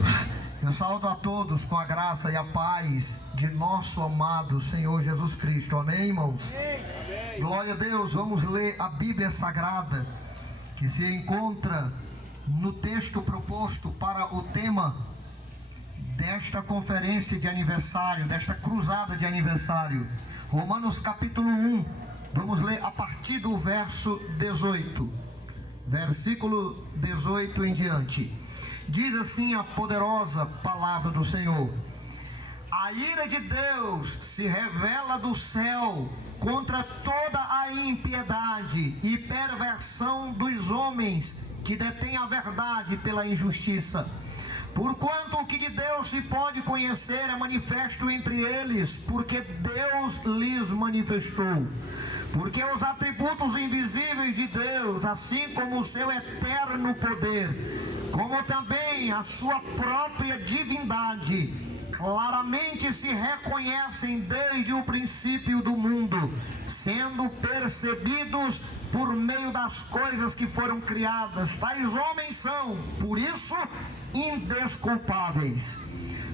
Eu saúdo a todos com a graça e a paz de nosso amado Senhor Jesus Cristo. Amém, irmãos? Amém. Glória a Deus. Vamos ler a Bíblia Sagrada, que se encontra no texto proposto para o tema desta conferência de aniversário, desta cruzada de aniversário. Romanos capítulo 1. Vamos ler a partir do verso 18. Versículo 18 em diante. Diz assim a poderosa palavra do Senhor: a ira de Deus se revela do céu contra toda a impiedade e perversão dos homens que detêm a verdade pela injustiça. Porquanto o que de Deus se pode conhecer é manifesto entre eles, porque Deus lhes manifestou. Porque os atributos invisíveis de Deus, assim como o seu eterno poder, como também a sua própria divindade, claramente se reconhecem desde o princípio do mundo, sendo percebidos por meio das coisas que foram criadas. Tais homens são, por isso, indesculpáveis.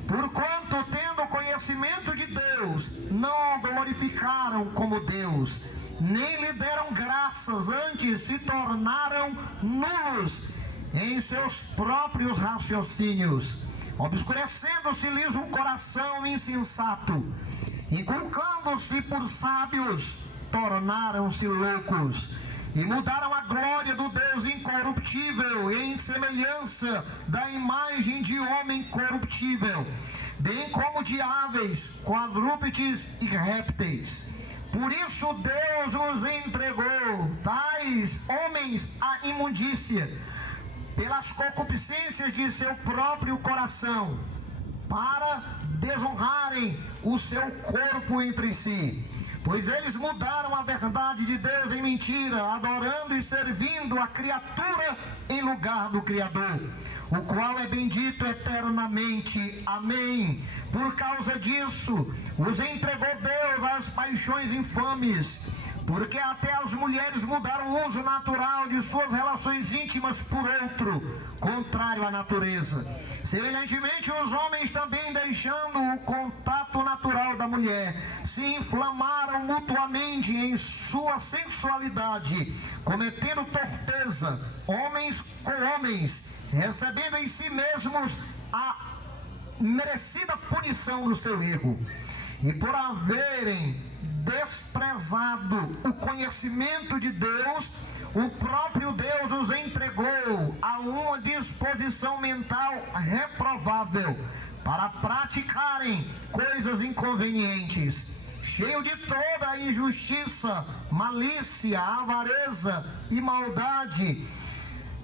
Porquanto, tendo conhecimento de Deus, não o glorificaram como Deus, nem lhe deram graças, antes se tornaram nulos em seus próprios raciocínios, obscurecendo-se-lhes o coração insensato, inculcando-se por sábios, tornaram-se loucos, e mudaram a glória do Deus incorruptível em semelhança da imagem de homem corruptível, bem como de aves, quadrúpedes e répteis. Por isso Deus os entregou, tais homens, à imundícia, pelas concupiscências de seu próprio coração, para desonrarem o seu corpo entre si. Pois eles mudaram a verdade de Deus em mentira, adorando e servindo a criatura em lugar do Criador, o qual é bendito eternamente. Amém. Por causa disso, os entregou Deus às paixões infames, porque até as mulheres mudaram o uso natural de suas relações íntimas por outro, contrário à natureza. Semelhantemente, os homens também, deixando o contato natural da mulher, se inflamaram mutuamente em sua sensualidade, cometendo torpeza, homens com homens, recebendo em si mesmos a merecida punição do seu erro. E por haverem desprezado o conhecimento de Deus, o próprio Deus os entregou a uma disposição mental reprovável, para praticarem coisas inconvenientes, cheio de toda a injustiça, malícia, avareza e maldade,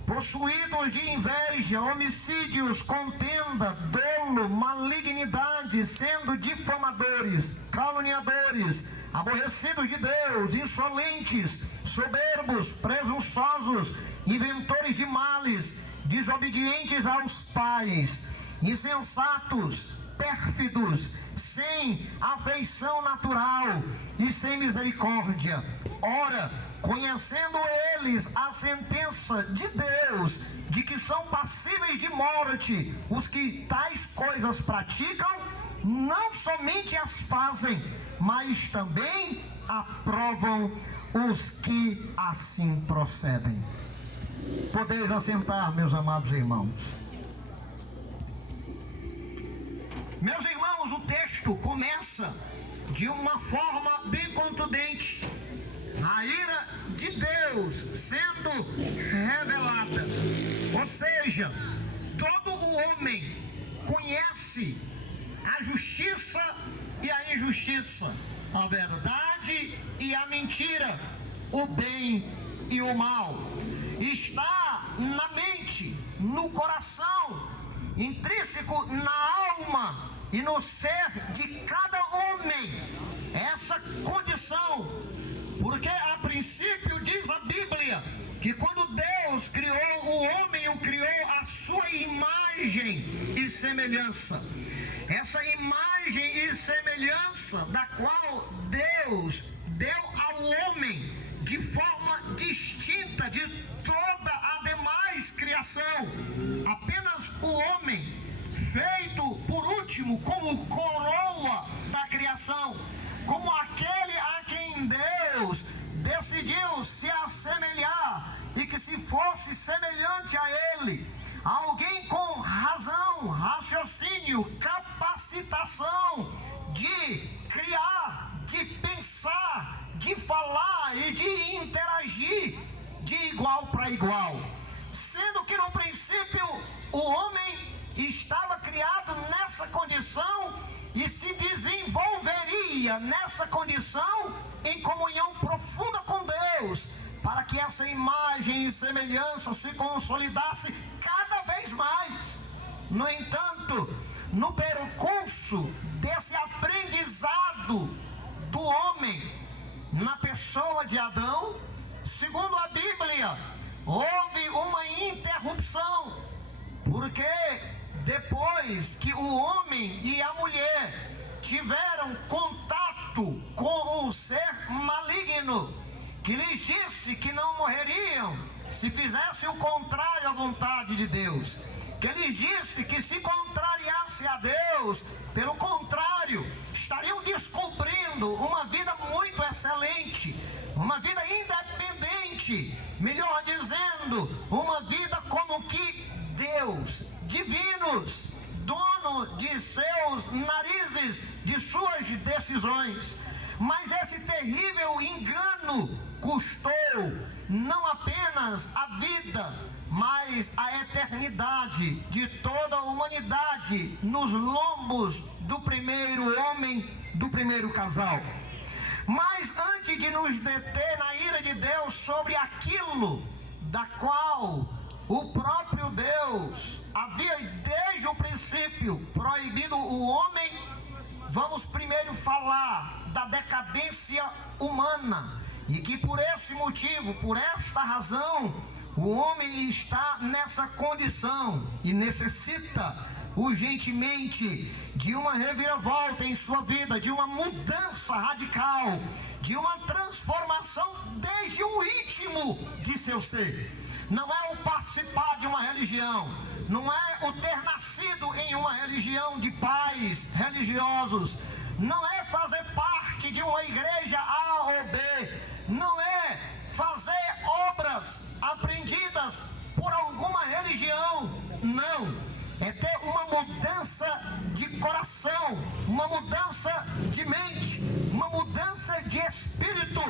possuídos de inveja, homicídios, contenda, dolo, malignidade, sendo difamadores, caluniadores, aborrecidos de Deus, insolentes, soberbos, presunçosos, inventores de males, desobedientes aos pais, insensatos, pérfidos, sem afeição natural e sem misericórdia. Ora, conhecendo eles a sentença de Deus, de que são passíveis de morte os que tais coisas praticam, não somente as fazem, mas também aprovam os que assim procedem. Podeis assentar, meus amados irmãos. Meus irmãos, o texto começa de uma forma bem contundente. A ira de Deus sendo revelada, ou seja, todo o homem conhece a justiça e a injustiça, a verdade e a mentira, o bem e o mal. Está na mente, no coração, intrínseco na alma e no ser de cada homem, essa condição. Porque a princípio diz a Bíblia que quando Deus criou o homem, o criou à sua imagem e semelhança. Essa imagem e semelhança da qual Deus deu ao homem de forma distinta de toda a demais criação. Apenas o homem último, como coroa da criação, como aquele a quem Deus decidiu se assemelhar e que se fosse semelhante a ele, alguém com razão, raciocínio, capacitação de criar, de pensar, de falar e de interagir de igual para igual, sendo que no princípio o homem estava criado nessa condição e se desenvolveria nessa condição em comunhão profunda com Deus, para que essa imagem e semelhança se consolidasse cada vez mais. No entanto, no percurso desse aprendizado do homem na pessoa de Adão, segundo a Bíblia, houve uma interrupção, porque depois que o homem e a mulher tiveram contato com um ser maligno, que lhes disse que não morreriam se fizesse o contrário à vontade de Deus, que lhes disse que se contrariasse a Deus, pelo contrário, estariam descobrindo uma vida muito excelente, uma vida independente, melhor dizendo, uma vida como que Deus, divinos, dono de seus narizes, de suas decisões. Mas esse terrível engano custou não apenas a vida, mas a eternidade de toda a humanidade nos lombos do primeiro homem, do primeiro casal. Mas antes de nos deter na ira de Deus sobre aquilo da qual o próprio Deus havia desde o princípio proibido o homem, vamos primeiro falar da decadência humana, e que por esse motivo, por esta razão, o homem está nessa condição e necessita urgentemente de uma reviravolta em sua vida, de uma mudança radical, de uma transformação desde o íntimo de seu ser. Não é o participar de uma religião, não é o ter nascido em uma religião de pais religiosos, não é fazer parte de uma igreja A ou B, não é fazer obras aprendidas por alguma religião, não. É ter uma mudança de coração, uma mudança de mente, uma mudança de espírito,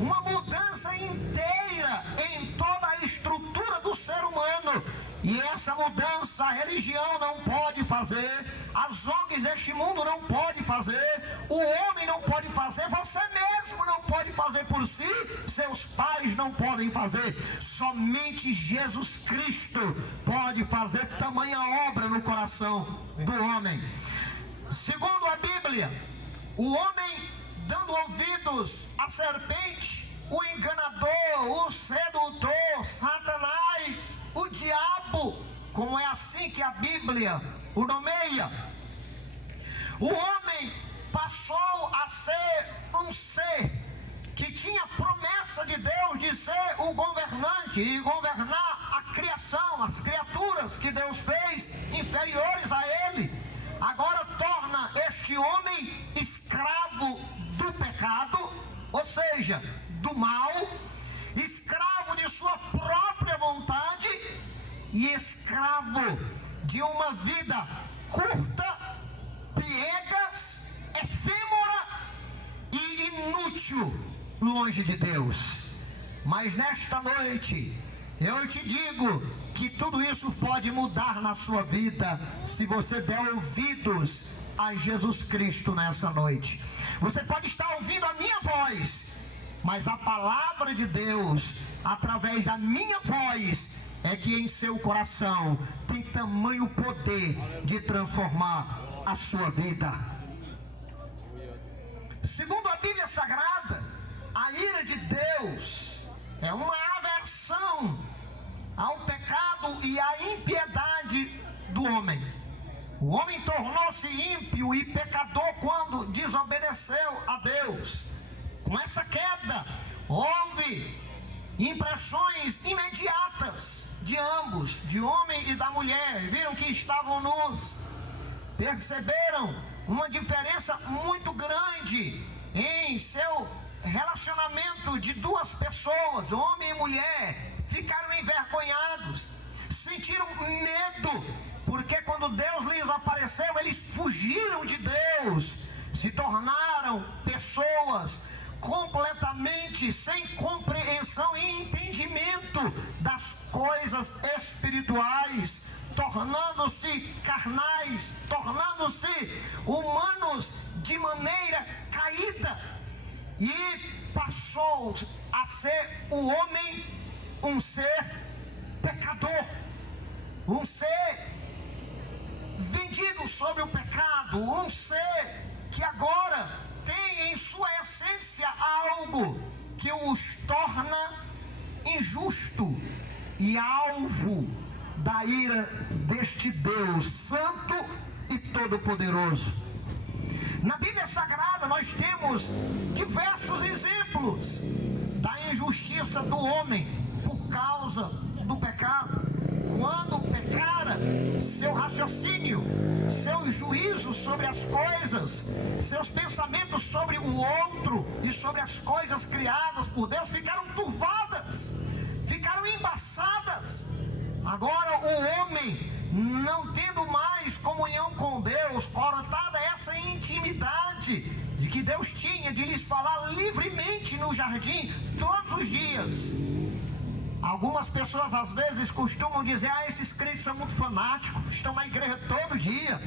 uma mudança inteira em toda a estrutura do ser humano. E essa mudança a religião não pode fazer, as ONGs deste mundo não podem fazer, o homem não pode fazer, você mesmo não pode fazer por si, seus pais não podem fazer. Somente Jesus Cristo pode fazer tamanha obra no coração do homem. Segundo a Bíblia, o homem dando ouvidos à serpente, o enganador, o sedutor, Satanás, o diabo, como é assim que a Bíblia o nomeia, o homem passou a ser um ser que tinha promessa de Deus de ser o governante e governar a criação, as criaturas que Deus fez inferiores a ele. Agora torna este homem escravo do pecado, ou seja, do mal, escravo de sua própria vontade e escravo de uma vida curta, piegas, efêmera e inútil longe de Deus. Mas nesta noite eu te digo que tudo isso pode mudar na sua vida se você der ouvidos a Jesus Cristo nessa noite. Você pode estar ouvindo a minha voz, mas a palavra de Deus, através da minha voz, é que em seu coração tem tamanho poder de transformar a sua vida. Segundo a Bíblia Sagrada, a ira de Deus é uma aversão ao pecado e à impiedade do homem. O homem tornou-se ímpio e pecador quando desobedeceu a Deus. Com essa queda, houve impressões imediatas de ambos, de homem e da mulher. Viram que estavam nus, perceberam uma diferença muito grande em seu relacionamento de duas pessoas, homem e mulher. Ficaram envergonhados, sentiram medo, porque quando Deus lhes apareceu, eles fugiram de Deus, se tornaram pessoas completamente sem compreensão e entendimento das coisas espirituais, tornando-se carnais, tornando-se humanos de maneira caída, e passou a ser o homem um ser pecador, um ser vendido sobre o pecado, um ser que agora tem em sua essência algo que os torna injusto e alvo da ira deste Deus Santo e Todo-Poderoso. Na Bíblia Sagrada nós temos diversos exemplos da injustiça do homem por causa do pecado. Quando pecara, seu raciocínio, seu juízo sobre as coisas, seus pensamentos sobre o outro e sobre as coisas criadas por Deus ficaram turvadas, ficaram embaçadas. Agora o homem, não tendo mais comunhão com Deus, cortada essa intimidade de que Deus tinha de lhes falar livremente no jardim todos os dias. Algumas pessoas às vezes costumam dizer: esses crentes são muito fanáticos, estão na igreja todo dia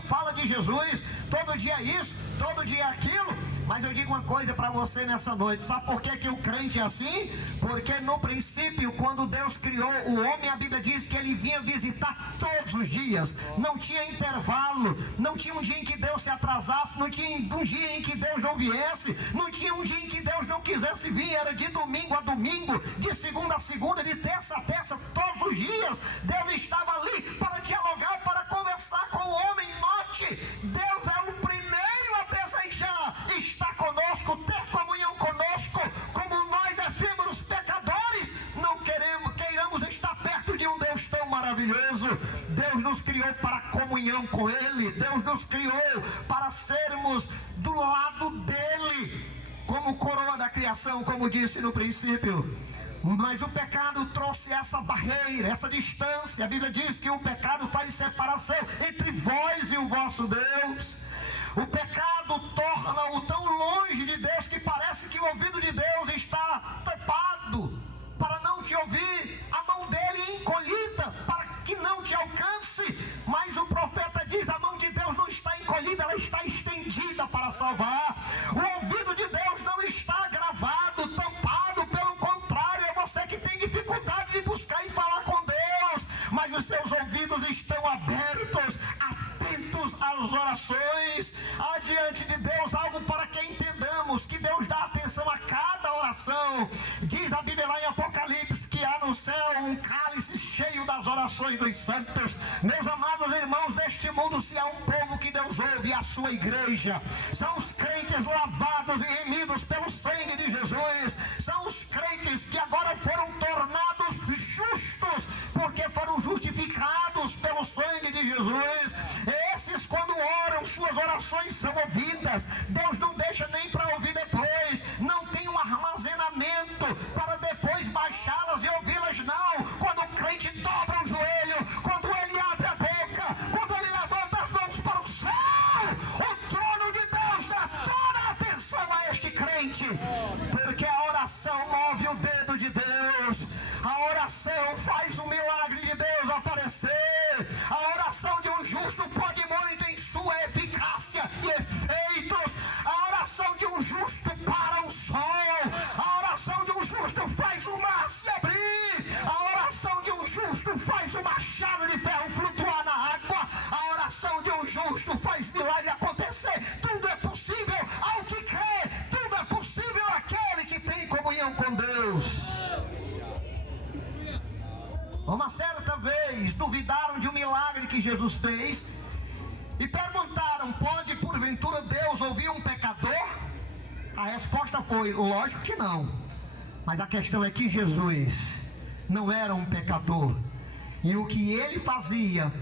fala de Jesus, todo dia isso, todo dia aquilo. Mas eu digo uma coisa para você nessa noite: sabe por que o crente é assim? Porque no princípio, quando Deus criou o homem, a Bíblia diz que ele vinha visitar todos os dias, não tinha intervalo, não tinha um dia em que Deus se atrasasse, não tinha um dia em que Deus não viesse, não tinha um dia em que Deus não quisesse vir. Era de domingo a domingo, de segunda a segunda, de terça a terça, todos os dias Deus estava ali para dialogar, para conversar com o homem. Note, Deus é o primeiro a desejar estar conosco, ter comunhão conosco, como nós efêmeros pecadores não queiramos estar perto de um Deus tão maravilhoso. Deus nos criou para comunhão com Ele, Deus nos criou para sermos do lado dEle, como coroa da criação, como disse no princípio. Mas o pecado trouxe essa barreira, essa distância. A Bíblia diz que o pecado faz separação entre vós e o vosso Deus. O pecado torna-o tão longe de Deus que parece que o ouvido de Deus está tampado para não te ouvir, a mão dele encolhida para que não te alcance. Mas o profeta diz: a mão de Deus não está encolhida, ela está estendida para salvar. O ouvido de Deus não está gravado, tampado, pelo contrário, é você que tem dificuldade de buscar e falar com Deus, mas os seus ouvidos estão abertos, atentos às orações. Há diante de Deus algo para que entendamos, que Deus dá atenção a cada oração. Diz a Bíblia lá em Apocalipse que há no céu um cálice cheio das orações dos santos. Meus amados irmãos, neste mundo, se há um povo que Deus ouve, é a sua igreja. São os crentes lavados e remidos pelo sangue de Jesus. São os crentes que agora foram tornados justos, porque foram justificados pelo sangue de Jesus. Esses, quando oram, suas orações são ouvidas. Deus não deixa nem para ouvir depois, não tem um armazenamento para depois baixá-las e ouvi-las, não. Quando o crente dobra o joelho, quando ele abre a boca, quando ele levanta as mãos para o céu, o trono de Deus dá toda a atenção a este crente, porque a oração move o dedo de Deus, a oração faz o milagre de Deus aparecer. A oração de um justo pode muito em sua eficácia e efeitos. A oração de um justo para o sol, a oração de um justo faz o mar se abrir, a oração de um justo faz o machado de ferro flutuar na água, a oração de um justo faz milagre acontecer. Tudo é possível ao que crê, tudo é possível àquele que tem comunhão com Deus. Uma certa vez duvidaram de um milagre que Jesus fez e perguntaram: pode porventura Deus ouvir um pecador? A resposta foi: lógico que não. Mas a questão é que Jesus não era um pecador, e o que ele fazia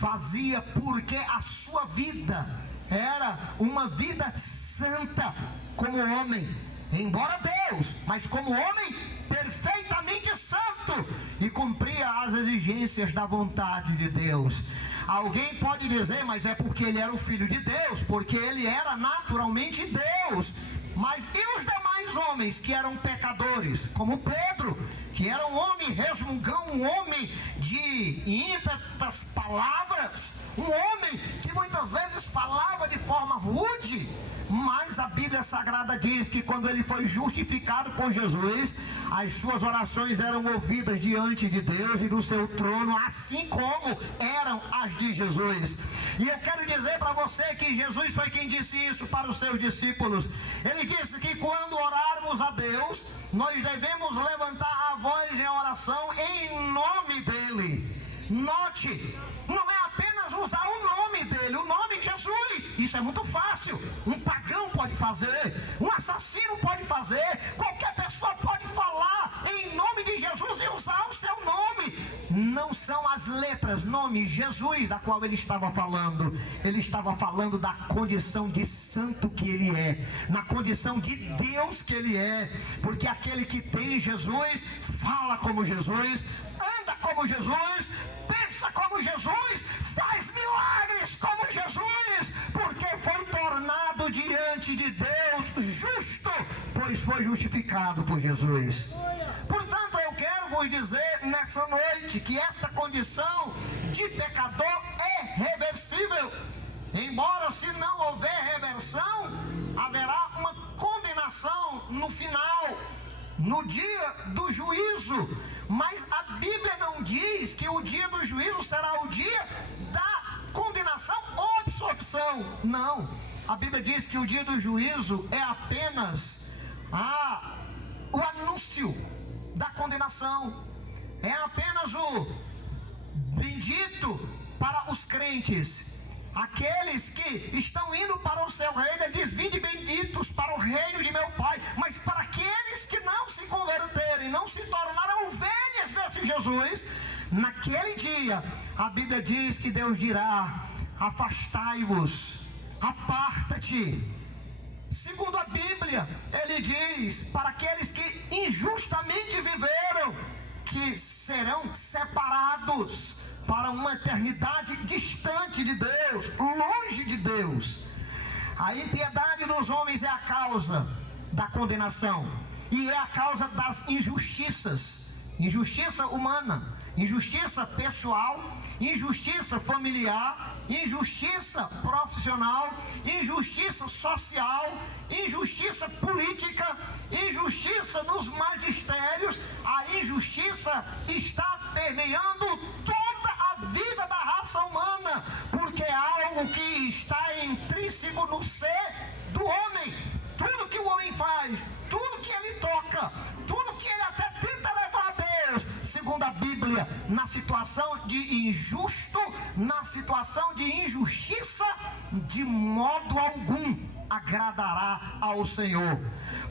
fazia porque a sua vida era uma vida santa como homem, embora Deus, mas como homem perfeitamente santo, e cumpria as exigências da vontade de Deus. Alguém pode dizer, mas é porque ele era o filho de Deus, porque ele era naturalmente Deus. Mas e os demais homens que eram pecadores, como Pedro, que era um homem resmungão, um homem de ímpetas palavras, um homem que muitas vezes falava de forma rude? Mas a Bíblia Sagrada diz que quando ele foi justificado por Jesus, as suas orações eram ouvidas diante de Deus e do seu trono, assim como eram as de Jesus. E eu quero dizer para você que Jesus foi quem disse isso para os seus discípulos. Ele disse que quando orarmos a Deus, nós devemos levantar a voz em oração em nome dele. Note, não é apenas usar o nome dele, o nome Jesus. Isso é muito fácil. Um pagão pode fazer, um assassino pode fazer, qualquer pessoa pode falar em nome de Jesus e usar o seu nome. Não são as letras, nome Jesus, da qual ele estava falando. Ele estava falando da condição de santo que ele é, na condição de Deus que ele é. Porque aquele que tem Jesus, fala como Jesus, anda como Jesus, pensa como Jesus, faz milagres como Jesus, porque foi tornado diante de Deus justo, pois foi justificado por Jesus. Portanto, eu quero vos dizer nessa noite que esta condição de pecador é reversível. Embora se não houver reversão, haverá uma condenação no final, no dia do juízo. Mas a Bíblia não diz que o dia do juízo será o dia da condenação ou absorção. Não, a Bíblia diz que o dia do juízo é apenas o anúncio da condenação. É apenas o bendito para os crentes, aqueles que estão indo para o seu reino. Ele diz: vinde benditos para o reino de meu Pai. Mas para aqueles que não se converterem, não se tornaram ovelhas desse Jesus, naquele dia a Bíblia diz que Deus dirá: afastai-vos, aparta-te. Segundo a Bíblia, ele diz para aqueles que injustamente viveram, que serão separados para uma eternidade distante de Deus, longe de Deus. A impiedade dos homens é a causa da condenação, e é a causa das injustiças. Injustiça humana, injustiça pessoal, injustiça familiar, injustiça profissional, injustiça social, injustiça política, injustiça nos magistérios. A injustiça está permeando toda a vida da raça humana, porque é algo que está intrínseco no ser do homem. Tudo que o homem faz, tudo que ele toca, tudo que ele até tenta levar a Deus, segundo a Bíblia, na situação de injusto, na situação de injustiça, de modo algum agradará ao Senhor.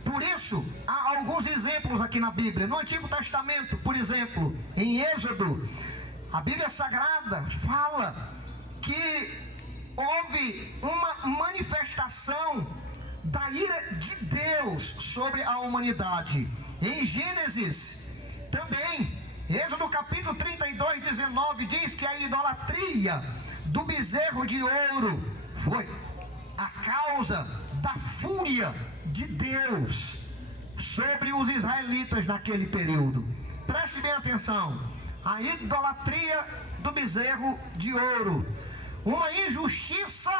Por isso, há alguns exemplos aqui na Bíblia. No Antigo Testamento, por exemplo, em Êxodo, a Bíblia Sagrada fala que houve uma manifestação da ira de Deus sobre a humanidade. Em Gênesis também, Êxodo capítulo 32, 19, diz que a idolatria do bezerro de ouro foi a causa da fúria de Deus sobre os israelitas naquele período. Preste bem atenção: a idolatria do bezerro de ouro, uma injustiça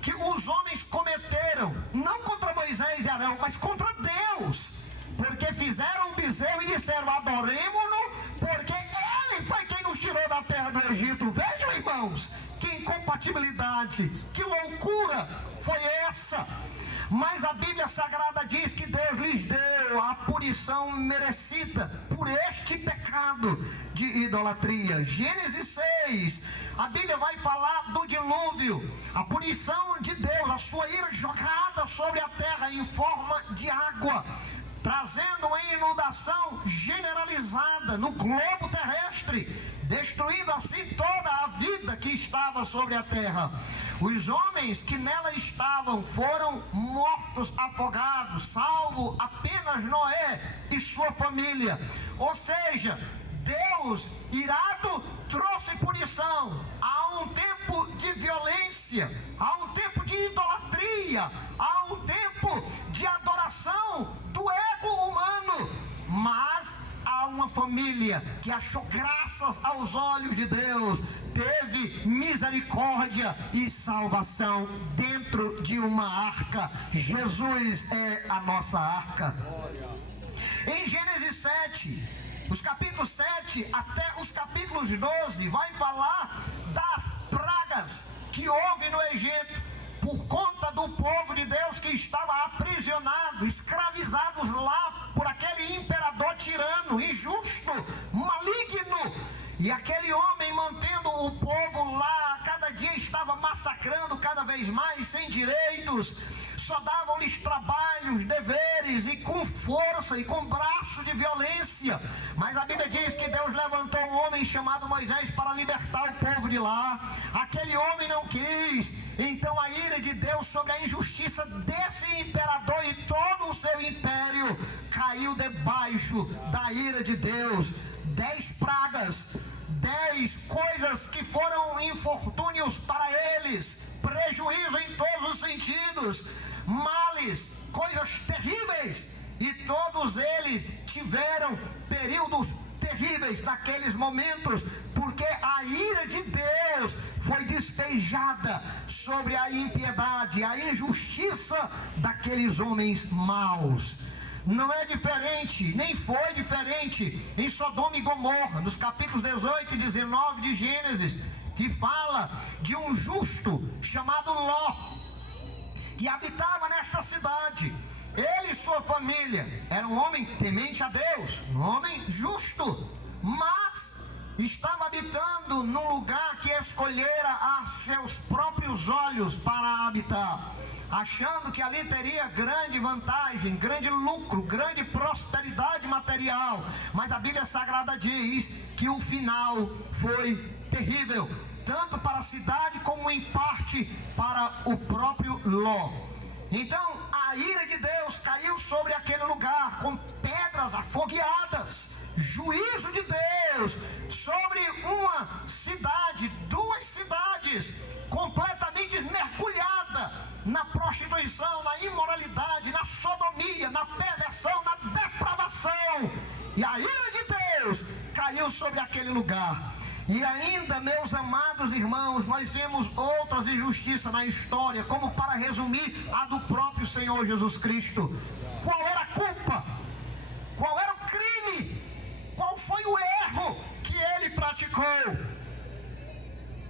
que os homens cometeram, não contra Moisés e Arão, mas contra Deus, porque fizeram o bezerro e disseram: adoremo-no, porque ele foi quem nos tirou da terra do Egito. Vejam, irmãos, que incompatibilidade, que loucura foi essa. Mas a Bíblia Sagrada diz que Deus lhes deu a punição merecida por este pecado de idolatria. Gênesis 6, a Bíblia vai falar do dilúvio, a punição de Deus, a sua ira jogada sobre a terra em forma de água, trazendo uma inundação generalizada no globo terrestre. destruindo assim toda a vida que estava sobre a terra. Os homens que nela estavam foram mortos, afogados, salvo apenas Noé e sua família. Ou seja, Deus, irado, trouxe punição. Há um tempo de violência, há um tempo de idolatria, há um tempo de adoração do ego humano, mas há uma família que achou graças aos olhos de Deus, teve misericórdia e salvação dentro de uma arca. Jesus é a nossa arca. Em Gênesis 7, os capítulos 7 até os capítulos 12, vai falar das pragas que houve no Egito, por conta do povo de Deus que estava aprisionado, escravizados lá por aquele imperador tirano, injusto, maligno. E aquele homem mantendo o povo lá, cada dia estava massacrando cada vez mais, sem direitos. Só davam-lhes trabalhos, deveres, e com força e com braço de violência. Mas a Bíblia diz que Deus levantou um homem chamado Moisés para libertar o povo de lá. Aquele homem não quis. Então a ira de Deus sobre a injustiça desse imperador e todo o seu império caiu debaixo da ira de Deus. 10 pragas, 10 coisas que foram infortúnios para eles, prejuízo em todos os sentidos, males, coisas terríveis, e todos eles tiveram períodos terríveis naqueles momentos, porque a ira de Deus foi despejada sobre a impiedade, a injustiça daqueles homens maus. Não é diferente, nem foi diferente em Sodoma e Gomorra, nos capítulos 18 e 19 de Gênesis, que fala de um justo chamado Ló, que habitava nesta cidade. Ele e sua família era um homem temente a Deus, um homem justo, mas estava habitando num lugar que escolhera a seus próprios olhos para habitar, achando que ali teria grande vantagem, grande lucro, grande prosperidade material. Mas a Bíblia Sagrada diz que o final foi terrível, tanto para a cidade como em parte para o próprio Ló. Então a ira de Deus caiu sobre aquele lugar com pedras afogueadas, juízo de Deus sobre uma cidade, 2 cidades completamente mergulhada na prostituição, na imoralidade, na sodomia, na perversão, na depravação. E a ira de Deus caiu sobre aquele lugar. E ainda, meus amados irmãos, nós temos outras injustiças na história, como para resumir a do próprio Senhor Jesus Cristo. Qual era a culpa? Qual era o crime? Qual foi o erro que ele praticou?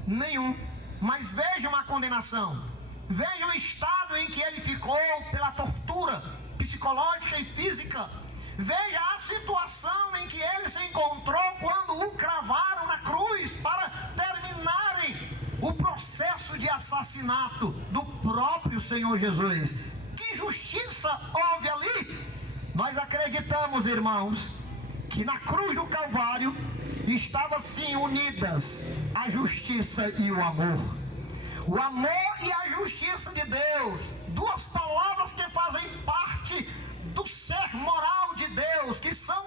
Nenhum. Mas vejam a condenação. Vejam o estado em que ele ficou pela tortura psicológica e física. Veja a situação em que ele se encontrou quando o cravaram na cruz para terminarem o processo de assassinato do próprio Senhor Jesus. Que justiça houve ali? Nós acreditamos, irmãos, que na cruz do Calvário estavam sim unidas a justiça e o amor. O amor e a justiça de Deus, 2 palavras que fazem parte do ser moral de Deus, que são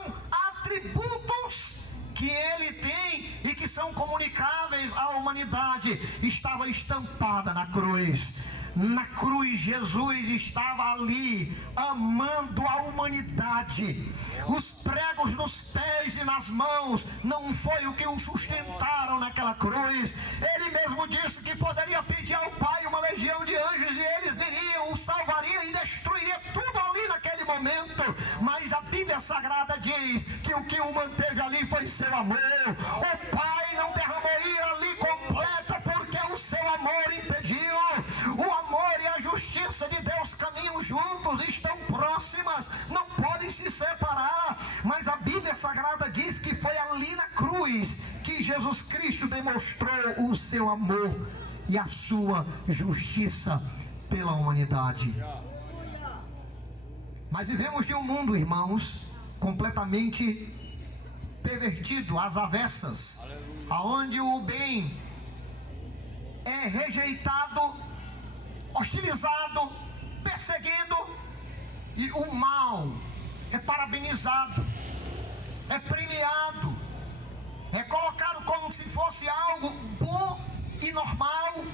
atributos que ele tem e que são comunicáveis à humanidade, estava estampada na cruz. Na cruz, Jesus estava ali, amando a humanidade. Os pregos nos pés e nas mãos não foi o que o sustentaram naquela cruz. Ele mesmo disse que poderia pedir ao Pai uma legião de anjos e eles viriam, o salvariam e destruiria tudo ali naquele momento. Mas a Bíblia Sagrada diz que o que o manteve ali foi seu amor. O Pai não derramou ira ali completa porque o seu amor impediu. O amor e a justiça de Deus caminham juntos, estão próximas, não podem se separar. Mas a Bíblia Sagrada diz que foi ali na cruz que Jesus Cristo demonstrou o seu amor e a sua justiça pela humanidade. Mas vivemos de um mundo, irmãos, completamente pervertido, às avessas, aonde o bem é rejeitado, hostilizado, perseguido, e o mal é parabenizado, é premiado, é colocado como se fosse algo bom e normal.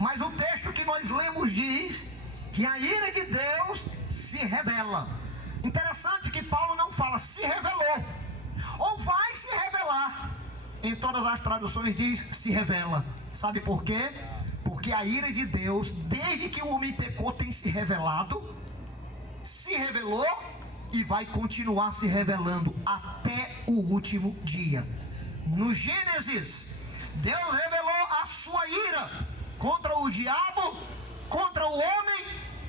Mas o texto que nós lemos diz que a ira de Deus se revela. Interessante que Paulo não fala se revelou ou vai se revelar. Em todas as traduções diz se revela. Sabe por quê? Porque a ira de Deus, desde que o homem pecou, tem se revelado, se revelou e vai continuar se revelando até o último dia. No Gênesis, Deus revelou a sua ira contra o diabo, contra o homem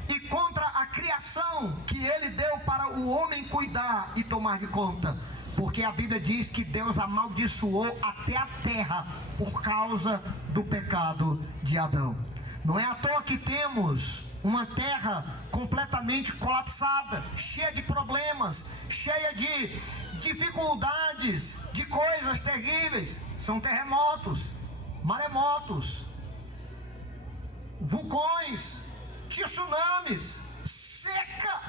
e contra a criação que ele deu para o homem cuidar e tomar de conta. Porque a Bíblia diz que Deus amaldiçoou até a terra por causa do pecado de Adão. Não é à toa que temos uma terra completamente colapsada, cheia de problemas, cheia de dificuldades, de coisas terríveis. São terremotos, maremotos, vulcões, tsunamis, seca,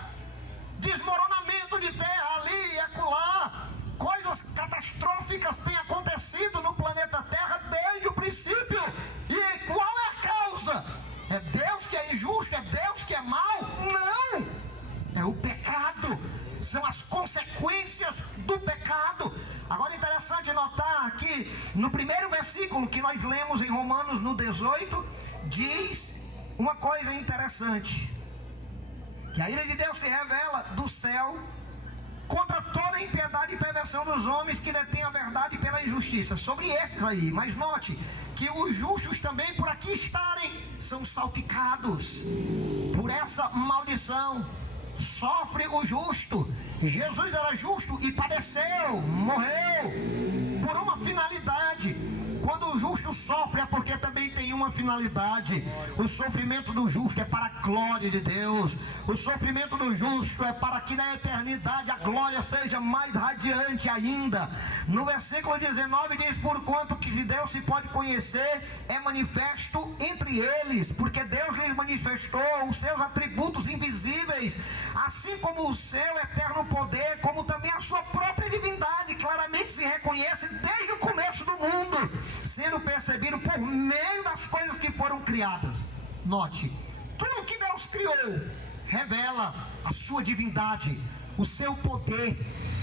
desmoronamento de terra ali e acolá. Coisas catastróficas têm acontecido no planeta Terra desde o princípio. E qual é a causa? É Deus que é injusto? É Deus que é mau? Não! É o pecado. São as consequências do pecado. Agora é interessante notar que no primeiro versículo que nós lemos em Romanos, no 18, diz uma coisa interessante: que a ira de Deus se revela do céu contra toda a impiedade e perversão dos homens que detêm a verdade pela injustiça. Sobre esses aí, mas note que os justos também, por aqui estarem, são salpicados por essa maldição. Sofre o justo. Jesus era justo e padeceu, morreu por uma finalidade. Quando o justo sofre é porque também tem uma finalidade. O sofrimento do justo é para a glória de Deus. O sofrimento do justo é para que na eternidade a glória seja mais radiante ainda. No versículo 19 diz: porquanto que se Deus se pode conhecer, é manifesto entre eles, porque Deus lhes manifestou os seus atributos invisíveis, assim como o seu eterno poder, como também a sua própria divindade, claramente se reconhece desde o começo do mundo, sendo percebido por meio das coisas que foram criadas. Note, tudo que Deus criou revela a sua divindade, o seu poder,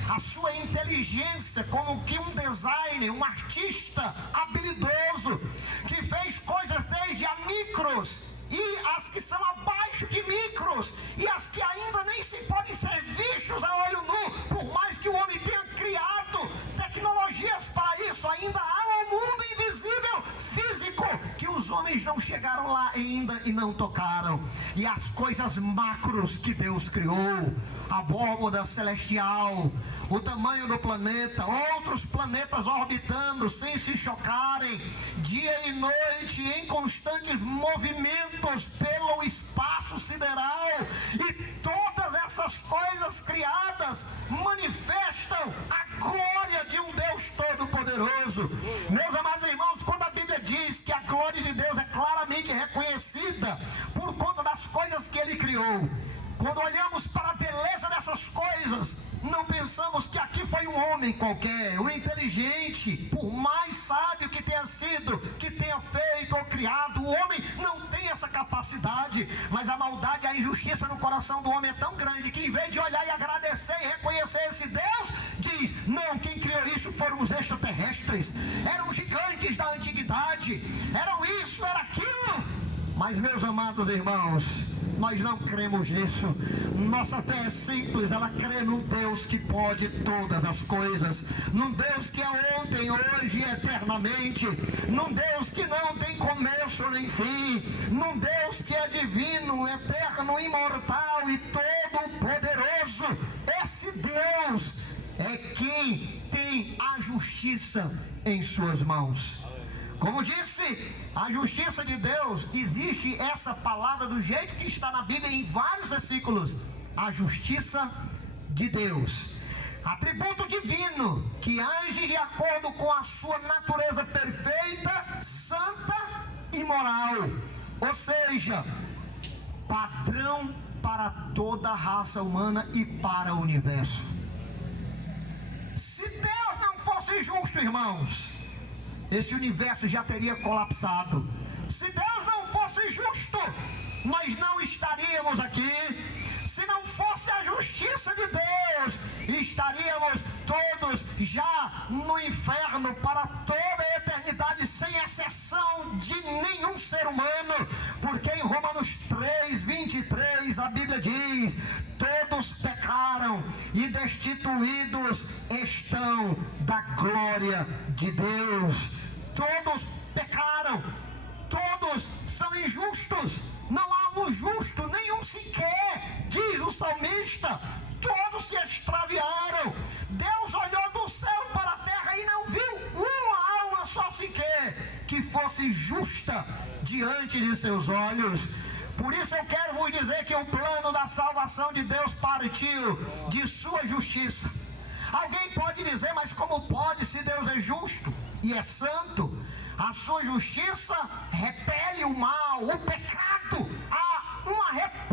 a sua inteligência, como que um designer, um artista habilidoso, que fez coisas desde a micros e as que são abaixo de micros, e as que ainda nem se podem ser vistos a olho nu. Por mais que o homem tenha criado tecnologias para isso, ainda há um mundo invisível, físico, que os homens não chegaram lá ainda e não tocaram. E as coisas macros que Deus criou, a abóbora celestial, o tamanho do planeta, outros planetas orbitando sem se chocarem, dia e noite em constantes movimentos pelo espaço sideral, e todas essas coisas criadas manifestam a glória de um Deus todo-poderoso. Meus amados irmãos, quando a Bíblia diz que a glória de Deus é claramente reconhecida por conta das coisas que Ele criou, quando olhamos para a beleza dessas coisas, não pensamos que aqui foi um homem qualquer, um inteligente, por mais sábio que tenha sido, que tenha feito ou criado. O homem não tem essa capacidade, mas a maldade e a injustiça no coração do homem é tão grande que, em vez de olhar e agradecer e reconhecer esse Deus, diz: não, quem criou isso foram os extraterrestres, eram gigantes da antiguidade, eram isso, era aquilo. Mas, meus amados irmãos, nós não cremos nisso. Nossa fé é simples, ela crê num Deus que pode todas as coisas, num Deus que é ontem, hoje e eternamente, num Deus que não tem começo nem fim, num Deus que é divino, eterno, imortal e todo-poderoso. Esse Deus é quem tem a justiça em suas mãos. Como disse, a justiça de Deus, existe essa palavra do jeito que está na Bíblia em vários versículos. A justiça de Deus. atributo divino, que age de acordo com a sua natureza perfeita, santa e moral, ou seja, padrão para toda a raça humana e para o universo. Se Deus não fosse justo, irmãos, esse universo já teria colapsado. Se Deus não fosse justo, nós não estaríamos aqui. Se não fosse a justiça de Deus, estaríamos todos já no inferno para toda a eternidade, sem exceção de nenhum ser humano, porque em Romanos 3:23 a Bíblia diz: todos pecaram e destituídos estão da glória de Deus. Todos pecaram, todos são injustos, não há um justo, nenhum sequer, diz o salmista. Todos se extraviaram. Deus olhou do céu para a terra e não viu uma alma só sequer que fosse justa diante de seus olhos. Por isso eu quero vos dizer que o plano da salvação de Deus partiu de sua justiça. Alguém pode dizer, mas como pode, se Deus é justo e é santo? A sua justiça repele o mal, o pecado, há uma repulsa